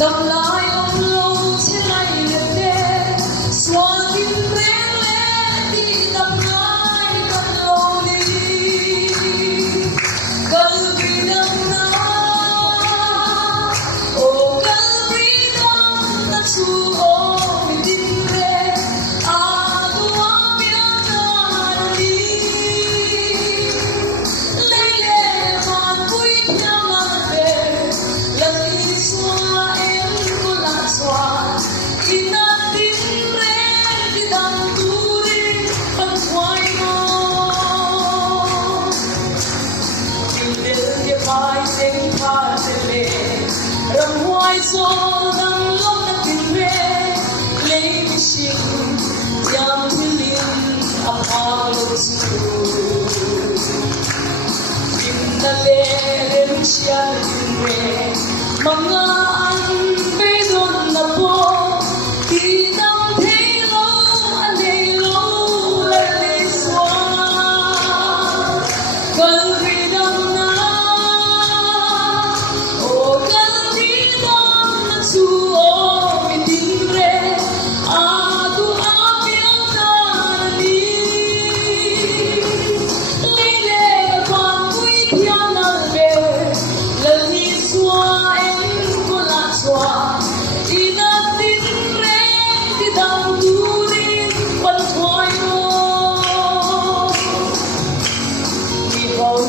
đập lại ôm lâu trên lại liền đê xóa tim rẽ lẽ đi đập lại cơn lâu đi cơn vì đâm na ô cơn vì đâm na su ô mình tin rẽ à tu áo miếng na đi lấy lệ phản quy theo mà về lần đi xóa em có là xóa ina tin rẽ đi đằng tu đi bằng khoai nó tình đến cái vai sinh pha lệ rầm hoài gió đang lót đã tình rẽ lấy cái xin yang thiên linh ấp ao lục Nalem siya yunwe mga anbedon na po Tinang telo anelo laleswa Kalvidam na o kalvidam na suo mitinre Adu abiang nani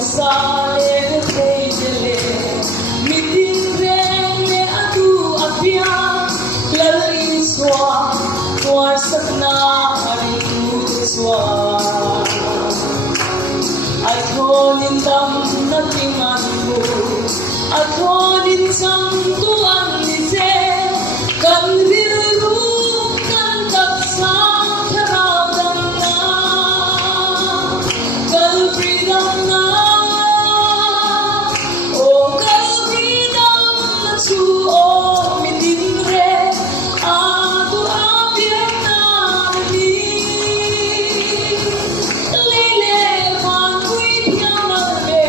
sa le thấy lệ mi tin rèn le adu apia lalai xóa tua sắc na ari tu xóa ai thôn in tâm na tình an mu ai thôn in tâm tu an ni se cầm đi ru kan tập sang theo đằng na cần freedom na su o mi tin re a tu a biang na ni le le phan quy theo na về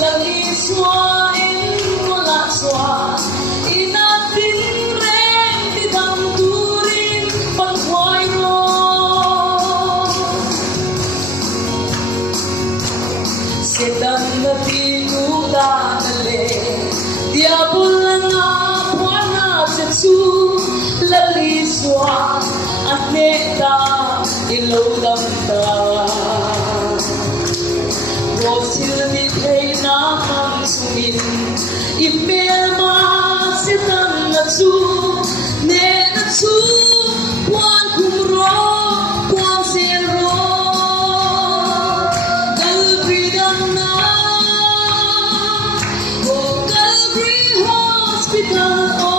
lần đi xóa em có là xóa ina tin re đi đằng tu rin bằng khoai ro se tan na ti nu ta le diabol nga puana setsu lali swa aneta ilodam ta rosil mi thei na hang sumin email ma setan na chu ne na chu puan kum ro puan se ro dal freedom na hospital o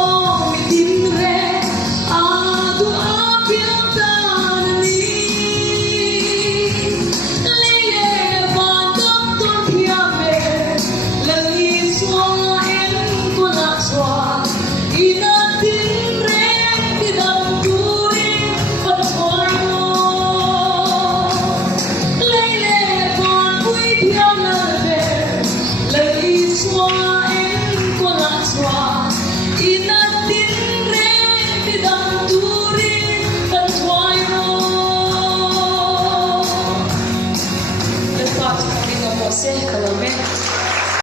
mi tin re adu apiang tanani leye van doctor piame lagi soa en kuna soa ina tin re tidam turi pat soa leye van pui piame lagi soa